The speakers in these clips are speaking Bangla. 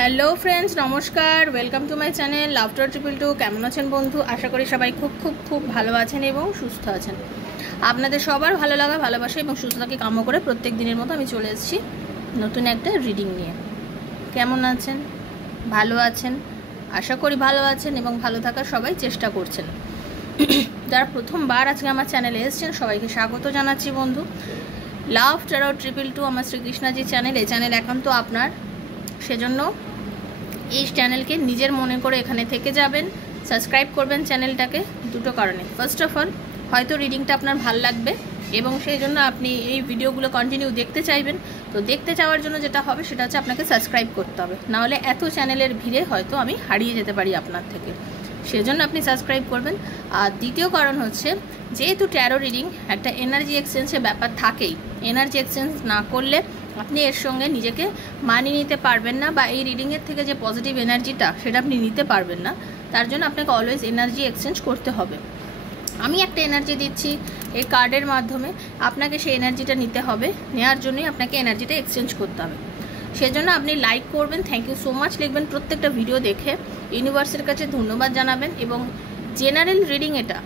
হ্যালো ফ্রেন্ডস, নমস্কার। Welcome to my channel laughter triple two. কেমন আছেন বন্ধু? আশা করি সবাই খুব খুব খুব ভালো আছেন এবং সুস্থ আছেন। আপনাদের সবার ভালো লাগা, ভালোবাসা এবং সুস্থতাকে কামনা করে প্রত্যেক দিনের মতো আমি চলে এসেছি নতুন একটা রিডিং নিয়ে। কেমন আছেন? ভালো আছেন? আশা করি ভালো আছেন এবং ভালো থাকার সবাই চেষ্টা করছেন। যারা প্রথমবার আজকে আমার চ্যানেলে এসেছেন সবাইকে স্বাগত জানাচ্ছি বন্ধু। লাভ টারো ট্রিপল টু আমার শ্রীকৃষ্ণাজি চ্যানেল। এই চ্যানেল একান্ত আপনার, সেজন্য এই চ্যানেলকে নিজের মনে করে এখানে থেকে যাবেন, সাবস্ক্রাইব করবেন চ্যানেলটাকে। দুটো কারণে, ফার্স্ট অফ অল হয়তো রিডিংটা আপনার ভালো লাগবে এবং সেই জন্য আপনি এই ভিডিওগুলো কন্টিনিউ দেখতে চাইবেন। তো দেখতে চাওয়ার জন্য যেটা হবে সেটা হচ্ছে আপনাকে সাবস্ক্রাইব করতে হবে, নাহলে এত চ্যানেলের ভিড়ে হয়তো আমি হারিয়ে যেতে পারি আপনার থেকে। সেজন্য আপনি সাবস্ক্রাইব করবেন। আর দ্বিতীয় কারণ হচ্ছে, যেহেতু ট্যারো রিডিং একটা এনার্জি এক্সচেঞ্জের ব্যাপার থাকেই, এনার্জি এক্সচেঞ্জ না করলে আপনি এর সঙ্গে নিজেকে মানিয়ে নিতে পারবেন না, বা এই রিডিংয়ের থেকে যে পজিটিভ এনার্জিটা সেটা আপনি নিতে পারবেন না। তার জন্য আপনাকে অলওয়েজ এনার্জি এক্সচেঞ্জ করতে হবে। আমি একটা এনার্জি দিচ্ছি এই কার্ডের মাধ্যমে, আপনাকে সেই এনার্জিটা নিতে হবে। নেওয়ার জন্যই আপনাকে এনার্জিটা এক্সচেঞ্জ করতে হবে। সেজন্য আপনি লাইক করবেন, থ্যাংক ইউ সো মাচ লিখবেন প্রত্যেকটা ভিডিও দেখে, ইউনিভার্সের কাছে ধন্যবাদ জানাবেন। এবং জেনারেল রিডিং এটা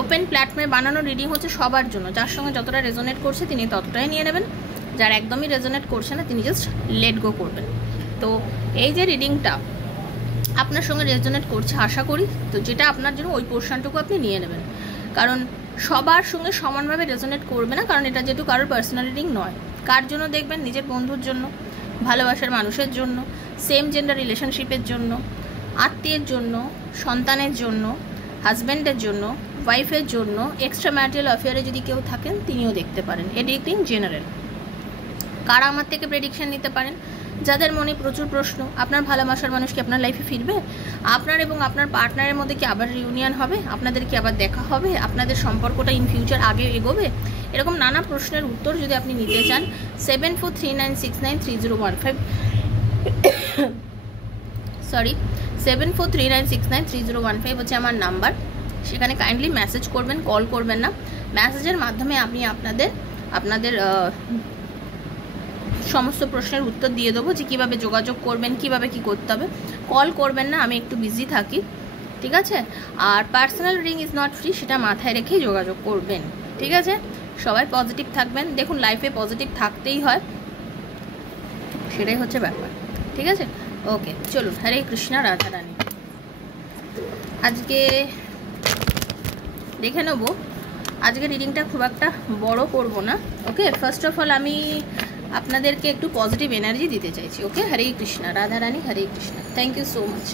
ওপেন প্ল্যাটফর্মে বানানো রিডিং হচ্ছে সবার জন্য। যার সঙ্গে যতটা রেজোনেট করছে তিনি ততটাই নিয়ে নেবেন, যার একদমই রেজোনেট করছে না তিনি জাস্ট লেট গো করবেন। তো এই যে রিডিংটা আপনার সঙ্গে রেজোনেট করছে আশা করি, তো যেটা আপনার জন্য ওই পোর্শনটুকু আপনি নিয়ে নেবেন, কারণ সবার সঙ্গে সমানভাবে রেজোনেট করবে না, কারণ এটা যেহেতু কারোর পার্সোনাল রিডিং নয়। কার জন্য দেখবেন? নিজের বন্ধুর জন্য, ভালোবাসার মানুষের জন্য, সেম জেন্ডার রিলেশনশিপের জন্য, আত্মীয়ের জন্য, সন্তানের জন্য, হাজব্যান্ডের জন্য, ওয়াইফের জন্য, এক্সট্রা ম্যারিটাল অ্যাফেয়ারে যদি কেউ থাকেন তিনিও দেখতে পারেন। এই রিডিং জেনারেল। কারা আমার থেকে প্রেডিকশন নিতে পারেন? যাদের মনে প্রচুর প্রশ্ন, আপনার ভালোবাসার মানুষ কি আপনার লাইফে ফিরবে? আপনার এবং আপনার পার্টনারের মধ্যে কি আবার রিউনিয়ন হবে? আপনাদের কি আবার দেখা হবে? আপনাদের সম্পর্কটা ইন ফিউচার আগে এগোবে? এরকম নানা প্রশ্নের উত্তর যদি আপনি নিতে চান, 7439693015 7439693015 হচ্ছে আমার নাম্বার। সেখানে কাইন্ডলি মেসেজ করবেন, কল করবেন না। মেসেজের মাধ্যমে আমি আপনাদের সমস্ত প্রশ্নের উত্তর দিয়ে দেবো, যে কীভাবে যোগাযোগ করবেন, কিভাবে কি করতে হবে। কল করবেন না, আমি একটু বিজি থাকি, ঠিক আছে? আর personal reading is not free, সেটা মাথায় রেখেই যোগাযোগ করবেন, ঠিক আছে? সবাই পজিটিভ থাকবেন। দেখুন, লাইফে পজিটিভ থাকতেই হয়, সেটাই হচ্ছে ব্যাপার, ঠিক আছে? ওকে, চলুন। হরে কৃষ্ণা, রাধা রানী। আজকে দেখে নেব। আজকে রিডিংটা খুব একটা বড় করব না, ওকে? ফার্স্ট অফ অল আমি আপনাদেরকে একটু পজিটিভ এনার্জি দিতে চাইছি, okay? Hare Krishna, Radha Rani, Hare Krishna. Thank you so much.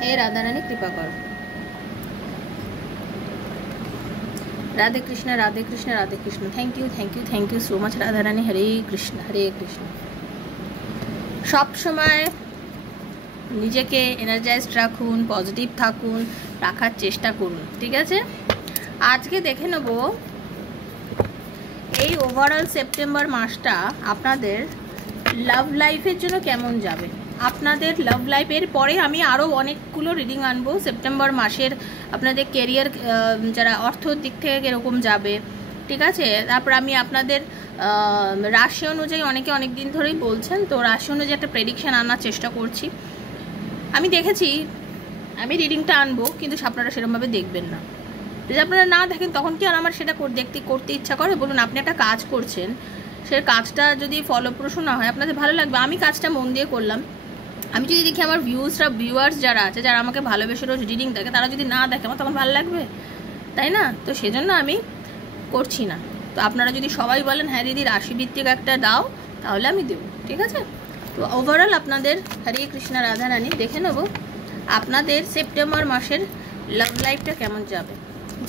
হে রাধা রানী, কৃপা করো। Radhe Krishna, Radhe Krishna, Radhe Krishna. Thank you, thank you, thank you so much Radha Rani. Hare Krishna, Hare Krishna. সব সময় নিজেকে এনার্জাইজড রাখুন, পজিটিভ থাকুন, রাখার চেষ্টা করুন, ঠিক আছে? আজকে দেখে নেব এই ওভারঅল সেপ্টেম্বর মাসটা আপনাদের লাভ লাইফের জন্য কেমন যাবে। আপনাদের লাভ লাইফের পরে আমি আরও অনেকগুলো রিডিং আনবো সেপ্টেম্বর মাসের। আপনাদের কেরিয়ার, যারা অর্থর দিক থেকে কীরকম যাবে, ঠিক আছে? তারপর আমি আপনাদের রাশি অনুযায়ী, অনেকে অনেক দিন ধরেই বলছেন, তো রাশি অনুযায়ী একটা প্রেডিকশান আনার চেষ্টা করছি। আমি দেখেছি আমি রিডিংটা আনবো, কিন্তু আপনারা সেরকমভাবে দেখবেন না। যদি আপনারা না দেখেন তখন কি আর আমার সেটা করতে ইচ্ছা করে? বলুন, আপনি একটা কাজ করছেন, সে কাজটা যদি ফলপ্রসূ না হয় আপনাদের ভালো লাগবে? আমি কাজটা মন দিয়ে করলাম, আমি যদি দেখি আমার ভিউয়ার্স যারা আছে, যারা আমাকে ভালোবেসে রোজ রিডিং দেখে, তারা যদি না দেখে আমার তখন ভালো লাগবে, তাই না? তো সেজন্য আমি করছি না। তো আপনারা যদি সবাই বলেন হ্যাঁ দিদি রাশিভিত্তিক একটা দাও, তাহলে আমি দেবো, ঠিক আছে? তো ওভারঅল আপনাদের হরে কৃষ্ণ, রাধা রানী দেখে নেব আপনাদের সেপ্টেম্বর মাসের লাভ লাইফটা কেমন যাবে।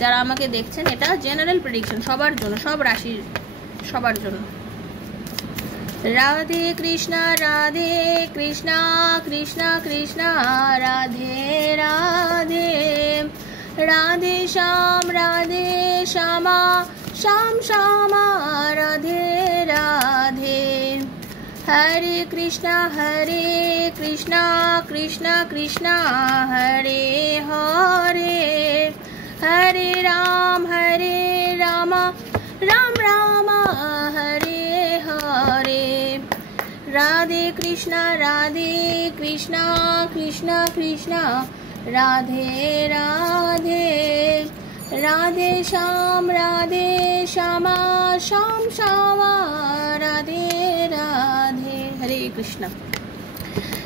যারা আমাকে দেখছেন, এটা জেনারেল প্রেডিকশন সবার জন্য, সব রাশির সবার জন্য। রাধে কৃষ্ণ, রাধে কৃষ্ণ, কৃষ্ণ কৃষ্ণ রাধে রাধে, রাধে শ্যামা, শ্যাম শ্যামা, রাধে রাধে, हरे कृष्णा कृष्णा कृष्णा हरे हरे, हरे राम राम राम हरे हरे, राधे कृष्णा कृष्णा कृष्णा राधे राधे, राधे श्याम श्याम श्यामा राधे राधे। हरे कृष्णा।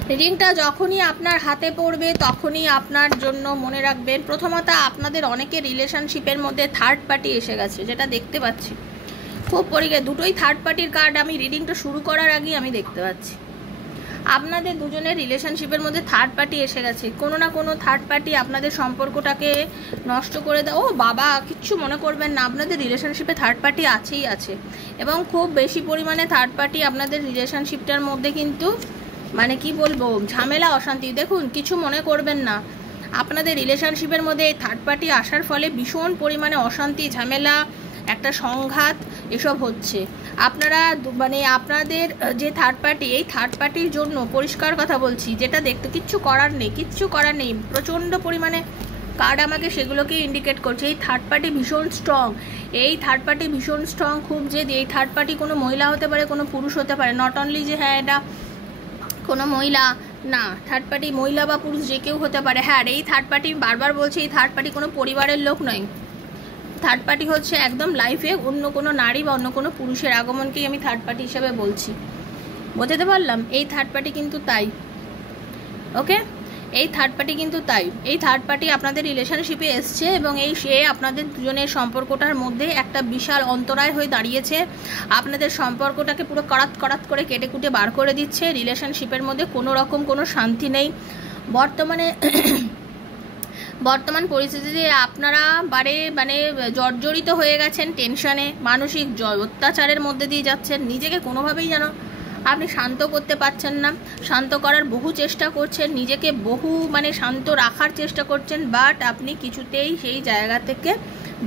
রিডিংটা যখনই আপনার হাতে পড়বে তখনই আপনার জন্য মনে রাখবেন, প্রথমত আপনাদের অনেকের রিলেশনশিপের মধ্যে থার্ড পার্টি এসে গেছে, যেটা দেখতে পাচ্ছি খুব পরিগে দুটোই থার্ড পার্টির কার্ড আমি রিডিংটা শুরু করার আগেই আমি দেখতে পাচ্ছি। আপনাদের দুজনের রিলেশনশিপের মধ্যে থার্ড পার্টি এসে গেছে, কোনো না কোনো থার্ড পার্টি আপনাদের সম্পর্কটাকে নষ্ট করে দেয়। ও বাবা, কিচ্ছু মনে করবেন না, আপনাদের রিলেশনশিপে থার্ড পার্টি আছেই আছে, এবং খুব বেশি পরিমাণে থার্ড পার্টি আপনাদের রিলেশনশিপটার মধ্যে কিন্তু মানে কি বলবো, ঝামেলা অশান্তি। দেখুন, কিছু মনে করবেন না, আপনাদের রিলেশনশিপের মধ্যে এই থার্ড পার্টি আসার ফলে ভীষণ পরিমাণে অশান্তি, ঝামেলা, একটা সংঘাত এসব হচ্ছে। আপনারা মানে আপনাদের যে থার্ড পার্টি, এই থার্ড পার্টির জন্য পরিষ্কার কথা বলছি, যেটা দেখতে কিচ্ছু করার নেই, প্রচণ্ড পরিমাণে কার্ড আমাকে সেগুলোকে ইন্ডিকেট করছে। এই থার্ড পার্টি ভীষণ স্ট্রং, খুব জেদি। এই থার্ড পার্টি কোনো মহিলা হতে পারে, কোনো পুরুষ হতে পারে, নট অনলি যে হ্যাঁ এটা কোনো মহিলা না, থার্ড পার্টি মহিলা বা পুরুষ যে কেউ হতে পারে। হ্যাঁ, এই থার্ড পার্টি বারবার বলছি, এই থার্ড পার্টি কোনো পরিবারের লোক নয়, থার্ড পার্টি হচ্ছে একদম লাইফে অন্য কোনো নারী বা অন্য কোনো পুরুষের আগমনকেই আমি থার্ড পার্টি হিসেবে বলছি। বোঝাতে পারলাম? এই থার্ড পার্টি কিন্তু তাই, ওকে, এই থার্ড পার্টি কিন্তু তাই। এই থার্ড পার্টি আপনাদের রিলেশনশিপে এসছে এবং এই সে আপনাদের দুজনের সম্পর্কটার মধ্যে একটা বিশাল অন্তরায় হয়ে দাঁড়িয়েছে, আপনাদের সম্পর্কটাকে পুরো করাত করে কেটে কুটে বার করে দিচ্ছে। রিলেশনশিপের মধ্যে কোনো রকম কোনো শান্তি নেই বর্তমান পরিস্থিতিতে। আপনারা মানে জর্জরিত হয়ে গেছেন টেনশনে, মানসিক অত্যাচারের মধ্যে দিয়ে যাচ্ছেন, নিজেকে কোনোভাবেই যেন আপনি শান্ত করতে পারছেন না। শান্ত করার বহু চেষ্টা করছেন, নিজেকে মানে শান্ত রাখার চেষ্টা করছেন, বাট আপনি কিছুতেই সেই জায়গা থেকে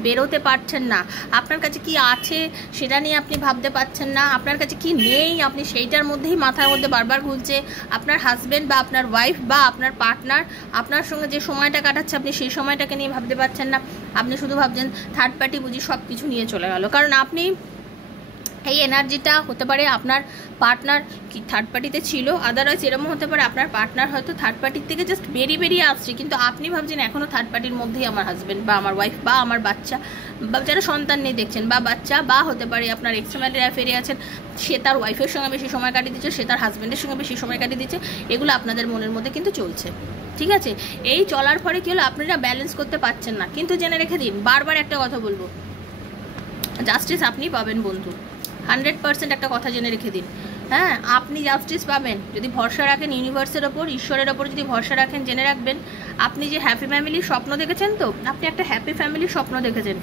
বেরোতে পারছেন না। আপনার কাছে কি আছে সেটা নিয়ে আপনি ভাবতে পারছেন না, আপনার কাছে কি নেই আপনি সেইটার মধ্যেই মাথার মধ্যে বারবার ঘুরছে। আপনার হাজব্যান্ড বা আপনার ওয়াইফ বা আপনার পার্টনার আপনার সঙ্গে যে সময়টা কাটাচ্ছে, আপনি সেই সময়টাকে নিয়ে ভাবতে পারছেন না। আপনি শুধু ভাবছেন থার্ড পার্টি বুঝি সব কিছু নিয়ে চলে গেল। কারণ আপনি এই এনার্জিটা হতে পারে আপনার পার্টনার কি থার্ড পার্টিতে ছিল, আদারওয়াইজ এরকম হতে পারে আপনার পার্টনার হয়তো থার্ড পার্টির থেকে জাস্ট বেরিয়ে আসছে, কিন্তু আপনি ভাবছেন এখনও থার্ড পার্টির মধ্যেই আমার হাজব্যান্ড বা আমার ওয়াইফ বা আমার বাচ্চা, বা যারা সন্তান নিয়ে দেখছেন, বা বাচ্চা, বা হতে পারে আপনার এক্সট্রাম্যারিটাল অ্যাফেয়ারে আছেন, সে তার ওয়াইফের সঙ্গে বেশি সময় কাটিয়ে দিচ্ছে, সে তার হাজব্যান্ডের সঙ্গে বেশি সময় কাটিয়ে দিচ্ছে। এগুলো আপনাদের মনের মধ্যে কিন্তু চলছে, ঠিক আছে? এই চলার পরে কি হলো, আপনারা ব্যালেন্স করতে পারছেন না। কিন্তু জেনে রেখে দিন, বারবার একটা কথা বলবো, জাস্টিস আপনি পাবেন বন্ধু, 100% একটা কথা জেনে রেখে দিন। হ্যাঁ, আপনি জাস্টিস পাবেন যদি ভরসা রাখেন ইউনিভার্সের ওপর, ঈশ্বরের ওপর যদি ভরসা রাখেন। জেনে রাখবেন, আপনি যে হ্যাপি ফ্যামিলির স্বপ্ন দেখেছেন, তো আপনি একটা হ্যাপি ফ্যামিলির স্বপ্ন দেখেছেন,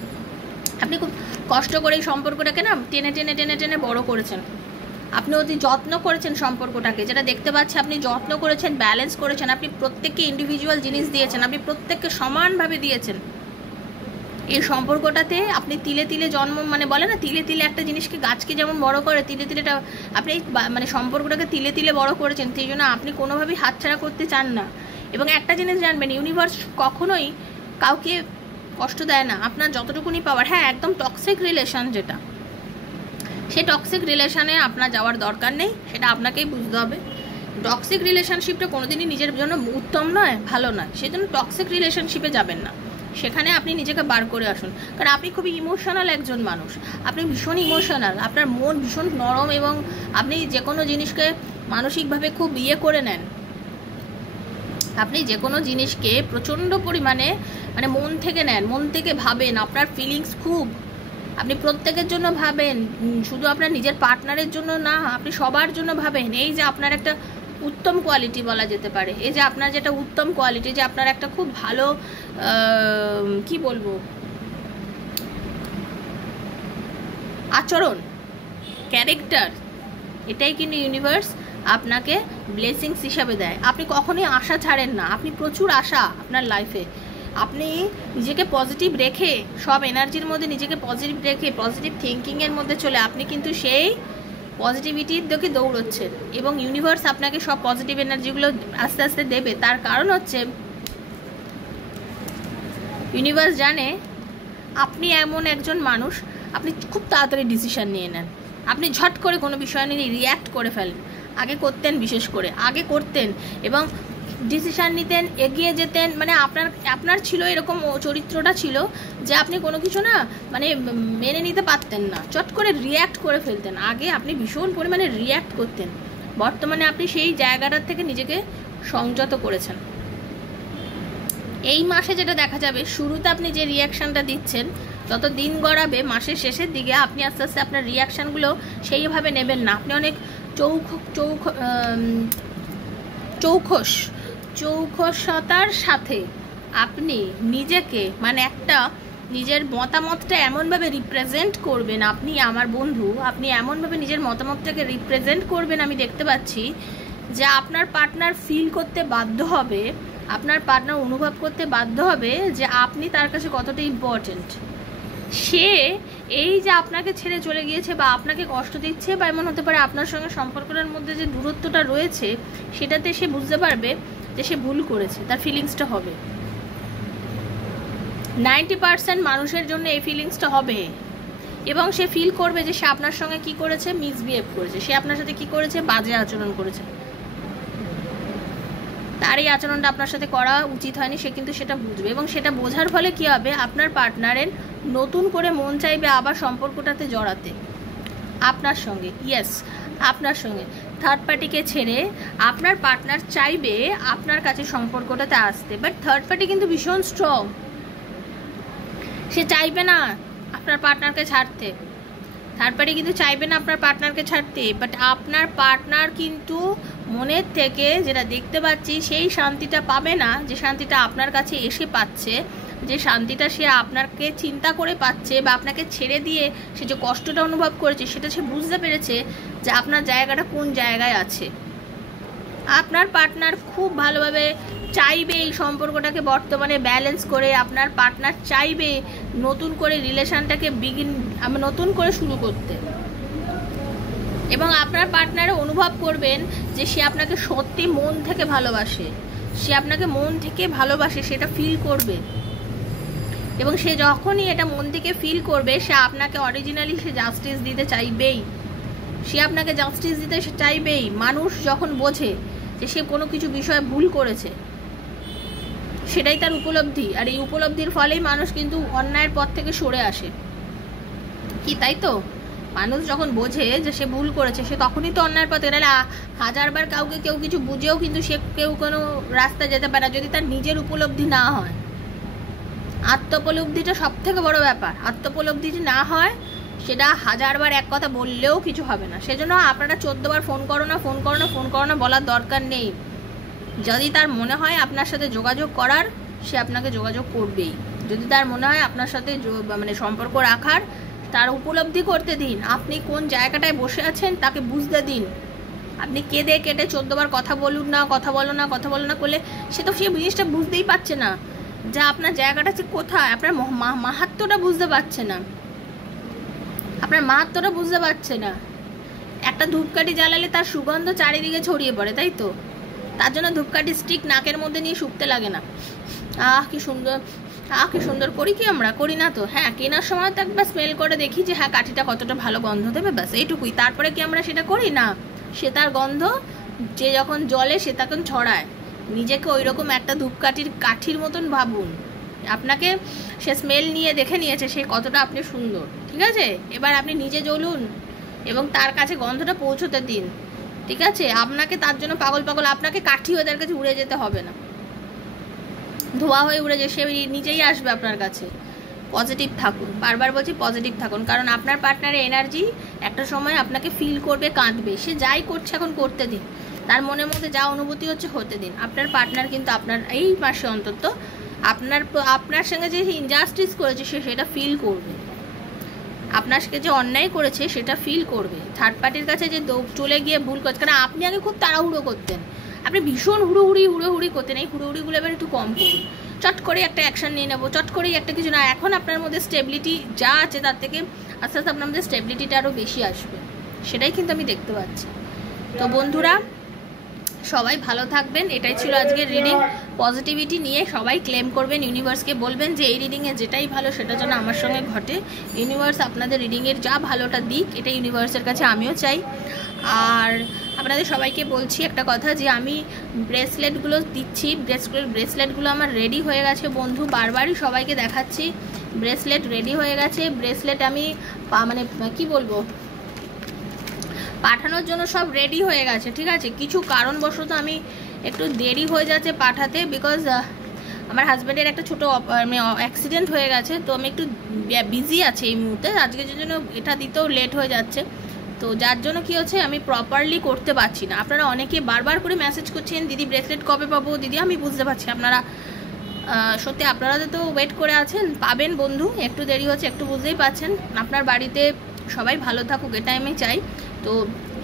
আপনি খুব কষ্ট করে এই সম্পর্কটাকে না টেনে বড় করেছেন, আপনি অতি যত্ন করেছেন সম্পর্কটাকে, যেটা দেখতে পাচ্ছি আপনি যত্ন করেছেন, ব্যালেন্স করেছেন, আপনি প্রত্যেককে ইন্ডিভিজুয়াল জিনিস দিয়েছেন, আপনি প্রত্যেককে সমানভাবে দিয়েছেন। এই সম্পর্কটাতে আপনি তিলে জন্ম, মানে বলে না তিলে একটা জিনিসকে, গাছকে যেমন বড় করে, তিলেটা আপনি মানে সম্পর্কটাকে তিলে বড় করেছেন। সেই জন্য আপনি কোনোভাবেই হাতছাড়া করতে চান না। এবং একটা জিনিস জানবেন, ইউনিভার্স কখনোই কাউকে কষ্ট দেয় না, আপনার যতটুকুনি পাওয়ার। হ্যাঁ, একদম টক্সিক রিলেশন যেটা, সেই টক্সিক রিলেশনে আপনার যাওয়ার দরকার নেই, সেটা আপনাকেই বুঝতে হবে। টক্সিক রিলেশনশিপটা কোনোদিনই নিজের জন্য উত্তম নয়, ভালো নয়, সেই জন্য টক্সিক রিলেশনশিপে যাবেন না, সেখানে আপনি নিজেকে বার করে আসুন। কারণ আপনি খুবই ইমোশনাল একজন মানুষ, আপনি ভীষণ ইমোশনাল, আপনার মন ভীষণ নরম, এবং আপনি যে কোনো জিনিসকে মানসিকভাবে খুব করে নেন। আপনি যে কোনো জিনিসকে প্রচণ্ড পরিমাণে মানে মন থেকে নেন, মন থেকে ভাবেন, আপনার ফিলিংস খুব, আপনি প্রত্যেকের জন্য ভাবেন, শুধু আপনার নিজের পার্টনারের জন্য না, আপনি সবার জন্য ভাবেন। এই যে আপনার একটা উত্তম কোয়ালিটি বলা যেতে পারে, এই যে আপনার যেটা উত্তম কোয়ালিটি, যে আপনার একটা খুব ভালো কি বলবো আচরণ, ক্যারেক্টার, এটাই কিন্তু ইউনিভার্স আপনাকে ব্লেসিংস হিসাবে দেয়। আপনি কখনোই আশা ছাড়েন না, আপনি প্রচুর আশা আপনার লাইফে, আপনি নিজেকে পজিটিভ রেখে, সব এনার্জির মধ্যে নিজেকে পজিটিভ রেখে, পজিটিভ থিঙ্কিংয়ের মধ্যে চলে, আপনি কিন্তু সেই পজিটিভিটির দিকে দৌড়চ্ছেন এবং ইউনিভার্স আপনাকে সব পজিটিভ এনার্জিগুলো আস্তে আস্তে দেবে। তার কারণ হচ্ছে ইউনিভার্স জানে আপনি এমন একজন মানুষ, আপনি খুব তাড়াতাড়ি ডিসিশন নিয়ে নেন, আপনি ঝট করে কোনো বিষয় নিয়ে রিয়্যাক্ট করে ফেলেন। আগে করতেন, বিশেষ করে আগে করতেন এবং ডিসিশান নিতেন, এগিয়ে যেতেন। মানে আপনার ছিল এরকম চরিত্রটা ছিল যে আপনি কোনো কিছু না মানে মেনে নিতে পারতেন না, চট করে রিয়্যাক্ট করে ফেলতেন। আগে আপনি ভীষণ পরিমাণে রিয়্যাক্ট করতেন, বর্তমানে আপনি সেই জায়গাটার থেকে নিজেকে সংযত করেছেন। এই মাসে যেটা দেখা যাবে, শুরুতে আপনি যে রিয়াকশানটা দিচ্ছেন, যত দিন গড়াবে মাসের শেষের দিকে আপনি আস্তে আস্তে আপনার রিয়াকশানগুলো সেইভাবে নেবেন না। আপনি অনেক চৌখসতার সাথে আপনি নিজেকে মানে একটা নিজের মতামতটা এমনভাবে রিপ্রেজেন্ট করবেন, আপনি আমার বন্ধু, আপনি এমনভাবে নিজের মতামতটাকে রিপ্রেজেন্ট করবেন, আমি দেখতে পাচ্ছি যে আপনার পার্টনার ফিল করতে বাধ্য হবে, আপনার পার্টনার অনুভব করতে বাধ্য হবে যে আপনি তার কাছে কতটা ইম্পর্টেন্ট। সে এই যে আপনাকে ছেড়ে চলে গিয়েছে বা আপনাকে কষ্ট দিচ্ছে, বা এমন হতে পারে আপনার সঙ্গে সম্পর্কটার মধ্যে যে দূরত্বটা রয়েছে সেটাতে সে বুঝতে পারবে যে সে ভুল করেছে, তার ফিলিংসটা হবে। 90% মানুষের জন্য এই ফিলিংসটা হবে এবং সে ফিল করবে যে সে আপনার সঙ্গে কি করেছে, মিসবিহেভ করেছে, সে আপনার সাথে কি করেছে, বাজে আচরণ করেছে, তার এই আচরণটা আপনার সাথে করা উচিত হয়নি, সে কিন্তু সেটা বুঝবে এবং সেটা বোঝার ফলে কি হবে, আপনার পার্টনারের নতুন করে মন চাইবে আবার সম্পর্কটাতে জড়াতে আপনার সঙ্গে। ইয়েস, আপনার সঙ্গে থার্ড পার্টিকে ছেড়ে আপনার পার্টনার চাইবে আপনার কাছে সম্পর্কটাতে আসতে। বাট থার্ড পার্টি কিন্তু ভীষণ স্ট্রং, সে চাইবে না আপনার পার্টনারকে ছাড়তে, থার্ড পার্টি কিন্তু চাইবে না আপনার পার্টনারকে ছাড়তে। বাট আপনার পার্টনার কিন্তু মনের থেকে যেটা দেখতে পাচ্ছি সেই শান্তিটা পাবে না, যে শান্তিটা আপনার কাছে এসে পাচ্ছে, যে শান্তিটা সে আপনাকে চিন্তা করে পাচ্ছে বা আপনাকে ছেড়ে দিয়ে সে যে কষ্টটা অনুভব করেছে সেটা সে বুঝতে পেরেছে যে আপনার জায়গাটা কোন জায়গায় আছে। আপনার পার্টনার খুব ভালোভাবে চাইবে এই সম্পর্কটাকে বর্তমানে ব্যালেন্স করে, আপনার পার্টনার চাইবে নতুন করে রিলেশনটাকে নতুন করে শুরু করতে এবং আপনার পার্টনারও অনুভব করবেন যে সে আপনাকে সত্যি মন থেকে ভালোবাসে, সে আপনাকে মন থেকে ভালোবাসে, সেটা ফিল করবে এবং সে যখনই এটা মন থেকে ফিল করবে সে আপনাকে অরিজিনালি সে জাস্টিস দিতে চাইবেই, সে আপনাকে জাস্টিস দিতে সে চাইবেই। মানুষ যখন বোঝে যে সে কোনো কিছু বিষয়ে ভুল করেছে সেটাই তার উপলব্ধি, আর এই উপলব্ধির ফলেই মানুষ কিন্তু অন্যায়ের পথ থেকে সরে আসে, কি তাই তো? মানুষ যখন বোঝে যে সে ভুল করেছে সে তখনই তো অন্যায়ের পথে, নাহলে হাজারবার কাউকে কেউ কিছু বুঝেও কিন্তু সে কেউ কোনো রাস্তা যেতে পারে যদি তার নিজের উপলব্ধি না হয়। আত্মোপলব্ধিটা সব থেকে বড় ব্যাপার, আত্মোপলব্ধি না হয় সেটা হাজারবার এক কথা বললেও কিছু হবে না। সেজন্য আপনারা 14 বার ফোন করো না বলার দরকার নেই। যদি তার মনে হয় আপনার সাথে যোগাযোগ করার, সে আপনাকে যোগাযোগ করবেই। যদি তার মনে হয় আপনার সাথে মানে সম্পর্ক রাখার, তার উপলব্ধি করতে দিন। আপনি কোন জায়গাটায় বসে আছেন তাকে বুঝতে দিন। আপনি কেঁদে কেটে 14 বার কথা বলো না করলে সে তো সেই জিনিসটা বুঝতেই পারছে না যে আপনার জায়গাটা যে কোথায়, আপনার মাহাত্ম্যটা বুঝতে পারছে না, আপনার মাহাত্ম্যটা বুঝতে পারছে না। একটা ধূপকাঠি জ্বালালে তার সুগন্ধ চারিদিকে ছড়িয়ে পড়ে, তাই তো? তার জন্য ধূপকাঠি স্টিক নাকের মধ্যে নিয়ে শুকতে লাগে না। কি সুন্দর করি কি আমরা, করি না তো? হ্যাঁ, কেনার সময় তো একবার স্মেল করে দেখি যে হ্যাঁ কাঠিটা কতটা ভালো গন্ধ দেবে, ব্যাস এইটুকুই। তারপরে কি আমরা সেটা করি না? সে তার গন্ধ যে যখন জ্বলে সে তখন ছড়ায়। নিজেকে ওই রকম একটা কাঠির মতন ভাবুন। আপনাকে সে স্মেল নিয়ে দেখে নিয়েছে সে কতটা আপনি সুন্দর, ঠিক আছে? এবার আপনি নিজে জ্বলুন এবং তার কাছে গন্ধটা পৌঁছতে দিন, ঠিক আছে? আপনাকে তার জন্য পাগল আপনাকে কাঠি হয়ে তার কাছে উড়ে যেতে হবে না, ধোয়া হয়ে উড়ে যে সে নিজেই আসবে আপনার কাছে। পজিটিভ থাকুন, বারবার বলছি পজিটিভ থাকুন, কারণ আপনার পার্টনারের এনার্জি একটা সময় আপনাকে ফিল করবে, কাঁদবে। সে যাই করছে এখন করতে দিন, তার মনের মধ্যে যা অনুভূতি হচ্ছে হতে দিন। আপনার পার্টনার কিন্তু আপনার এই মাসে অন্তত আপনার সঙ্গে যে ইনজাস্টিস করেছে সেটা ফিল করবে, আপনার সাথে যে অন্যায় করেছে সেটা ফিল করবে। থার্ড পার্টির কাছে যে চলে গিয়ে ভুল করছে, কারণ আপনি আগে খুব তাড়াহুড়ো করতেন, আপনি ভীষণ হুড়োহুড়ি করতেন। এই হুড়োহুড়িগুলো এবার একটু কম করুন। চট করে একটা অ্যাকশন নিয়ে নেবো, চট করেই একটা কিছু না। এখন আপনার মধ্যে স্টেবিলিটি যা আছে তার থেকে আস্তে আস্তে আপনার মধ্যে স্টেবিলিটিটা আরও বেশি আসবে, সেটাই কিন্তু আমি দেখতে পাচ্ছি। তো বন্ধুরা সবাই ভালো থাকবেন, এটাই ছিল আজকের রিডিং। পজিটিভিটি নিয়ে সবাই ক্লেম করবেন, ইউনিভার্সকে বলবেন যে এই রিডিংয়ে যেটাই ভালো সেটা যেন আমার সঙ্গে ঘটে। ইউনিভার্স আপনাদের রিডিংয়ের যা ভালোটা দিক, এটা ইউনিভার্সের কাছে আমিও চাই। আর আপনাদের সবাইকে বলছি একটা কথা, যে আমি ব্রেসলেটগুলো দিচ্ছি, ব্রেসলেটগুলো আমার রেডি হয়ে গেছে বন্ধু, বারবারই সবাইকে দেখাচ্ছি ব্রেসলেট রেডি হয়ে গেছে। ব্রেসলেট আমি মানে কি বলবো, পাঠানোর জন্য সব রেডি হয়ে গেছে, ঠিক আছে। কিছু কারণবশত আমি একটু দেরি হয়ে যাচ্ছে পাঠাতে, বিকজ আমার হাজব্যান্ডের একটা ছোটো অ্যাক্সিডেন্ট হয়ে গেছে, তো আমি একটু বিজি আছি এই মুহূর্তে, আজকের জন্য এটা দিতেও লেট হয়ে যাচ্ছে। তো যার জন্য কি হচ্ছে, আমি প্রপারলি করতে পারছি না। আপনারা অনেকে বারবার করে মেসেজ করছেন, দিদি ব্রেসলেট কবে পাবো দিদি। আমি বুঝতে পারছি আপনারা সত্যি আপনারা তো ওয়েট করে আছেন, পাবেন বন্ধু, একটু দেরি হচ্ছে, একটু বুঝতেই পারছেন। আপনার বাড়িতে সবাই ভালো থাকুক, এটাই আমি চাই। তো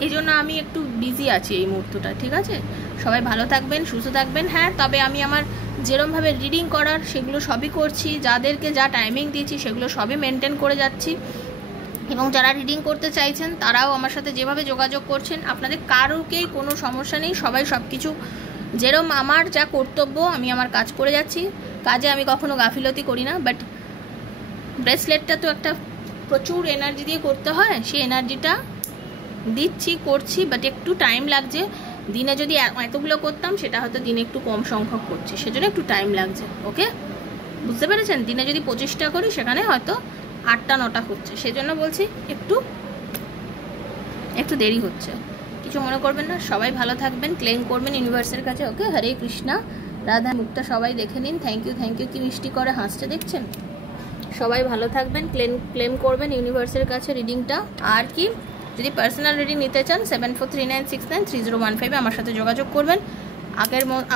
এই জন্য আমি একটু বিজি আছি এই মুহূর্তটা, ঠিক আছে। সবাই ভালো থাকবেন, সুস্থ থাকবেন। হ্যাঁ, তবে আমি আমার যেরমভাবে রিডিং করার সেগুলো সবই করছি, যাদেরকে যা টাইমিং দিয়েছি সেগুলো সবই মেনটেন করে যাচ্ছি। এবং যারা রিডিং করতে চাইছেন তারাও আমার সাথে যেভাবে যোগাযোগ করছেন, আপনাদের কারোকেই কোনো সমস্যা নেই, সবাই সব কিছু যেরম আমার যা কর্তব্য আমি আমার কাজ করে যাচ্ছি, কাজে আমি কখনো গাফিলতি করি না। বাট ব্রেসলেটটা তো একটা প্রচুর এনার্জি দিয়ে করতে হয়, সেই এনার্জিটা দিচ্ছি, করছি, বাট একটু টাইম লাগছে। দিনে যদি এতগুলো করতাম সেটা হয়তো দিনে একটু কম সংখ্যক করছি, সেজন্য একটু টাইম লাগছে। ওকে, বুঝতে পেরেছেন? দিনে যদি 25টা করি সেখানে হয়তো 8টা-9টা হচ্ছে, সেজন্য বলছি একটু দেরি হচ্ছে, কিছু মনে করবেন না। সবাই ভালো থাকবেন, ক্লেম করবেন ইউনিভার্সের কাছে। ওকে, হরে কৃষ্ণা, রাধা মুক্তা সবাই দেখে নিন। থ্যাংক ইউ, কি মিষ্টি করে হাসছে দেখছেন। সবাই ভালো থাকবেন, ক্লেম করবেন ইউনিভার্সের কাছে রিডিংটা। আর কি, যদি পার্সোনাল রিডিং নিতে চান 7439693015 আমার সাথে যোগাযোগ করবেন।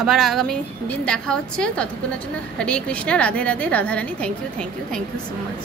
আবার আগামী দিন দেখা হচ্ছে, ততক্ষণের জন্য Hare Krishna, Radhe Radhe, Radharani. Thank you so much.